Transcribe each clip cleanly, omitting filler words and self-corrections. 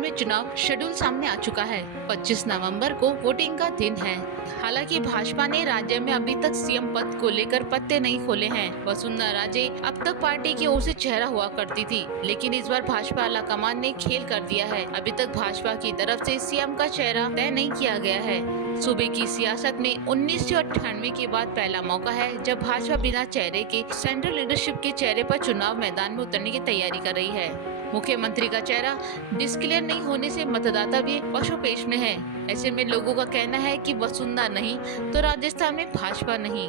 में चुनाव शेड्यूल सामने आ चुका है। 25 नवंबर को वोटिंग का दिन है। हालांकि भाजपा ने राज्य में अभी तक सीएम पद को लेकर पत्ते नहीं खोले हैं। वसुंधरा राजे अब तक पार्टी की ओर से चेहरा हुआ करती थी, लेकिन इस बार भाजपा आलाकमान ने खेल कर दिया है। अभी तक भाजपा की तरफ से सीएम का चेहरा तय नहीं किया गया है। सूबे की सियासत में 1998 के बाद पहला मौका है जब भाजपा बिना चेहरे के सेंट्रल लीडरशिप के चेहरे पर चुनाव मैदान में उतरने की तैयारी कर रही है। मुख्यमंत्री का चेहरा डिस्क्लेयर नहीं होने से मतदाता भी पशुपेश में है। ऐसे में लोगों का कहना है कि वसुंधरा नहीं तो राजस्थान में भाजपा नहीं।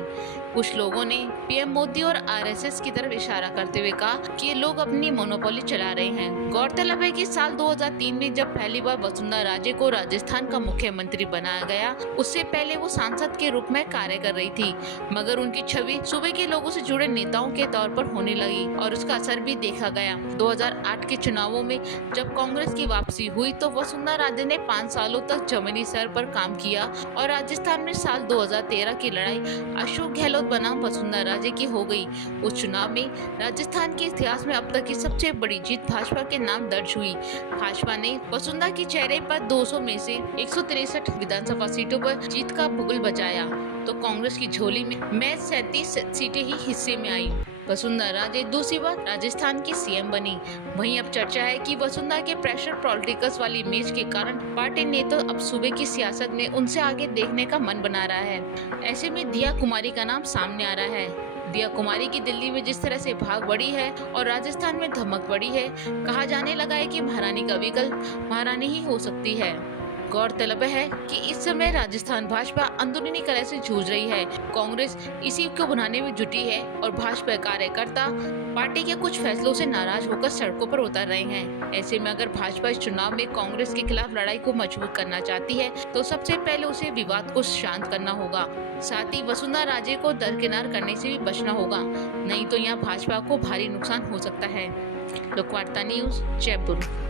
कुछ लोगों ने पीएम मोदी और आरएसएस की तरफ इशारा करते हुए कहा कि ये लोग अपनी मोनोपोली चला रहे हैं। गौरतलब है कि साल 2003 में जब पहली बार वसुंधरा राजे को राजस्थान का मुख्यमंत्री बनाया गया, उससे पहले वो सांसद के रूप में कार्य कर रही थी, मगर उनकी छवि सूबे के लोगों से जुड़े नेताओं के तौर पर होने लगी और उसका असर भी देखा गया। 2008 के चुनावों में जब कांग्रेस की वापसी हुई तो वसुंधरा राजे ने 5 सालों तक जमीनी स्तर पर काम किया और राजस्थान में साल 2013 की लड़ाई अशोक गहलोत बनाम वसुंधरा राजे की हो गई। उस चुनाव में राजस्थान के इतिहास में अब तक की सबसे बड़ी जीत भाजपा के नाम दर्ज हुई। भाजपा ने वसुंधरा के चेहरे पर 200 में से 163 विधानसभा सीटों पर जीत का बुगल बजाया, तो कांग्रेस की झोली में महज 37 सीटें ही हिस्से में आई। वसुंधरा राजे दूसरी बार राजस्थान की सीएम बनी। वहीं अब चर्चा है कि वसुंधरा के प्रेशर पॉलिटिक्स वाली इमेज के कारण पार्टी नेता अब सूबे की सियासत में उनसे आगे देखने का मन बना रहा है। ऐसे में दिया कुमारी का नाम सामने आ रहा है। दिया कुमारी की दिल्ली में जिस तरह से भाग बढ़ी है और राजस्थान में धमक बढ़ी है, कहा जाने लगा है कि महारानी का विकल्प महारानी ही हो सकती है। गौरतलब है कि इस समय राजस्थान भाजपा अंदरूनी कलह से जूझ रही है। कांग्रेस इसी को बनाने में जुटी है और भाजपा कार्यकर्ता पार्टी के कुछ फैसलों से नाराज होकर सड़कों पर उतर रहे हैं। ऐसे में अगर भाजपा इस चुनाव में कांग्रेस के खिलाफ लड़ाई को मजबूत करना चाहती है तो सबसे पहले उसे विवाद को शांत करना होगा। साथ ही वसुंधरा राजे को दरकिनार करने से भी बचना होगा, नहीं तो यहाँ भाजपा को भारी नुकसान हो सकता है। लोकवार्ता न्यूज, जयपुर।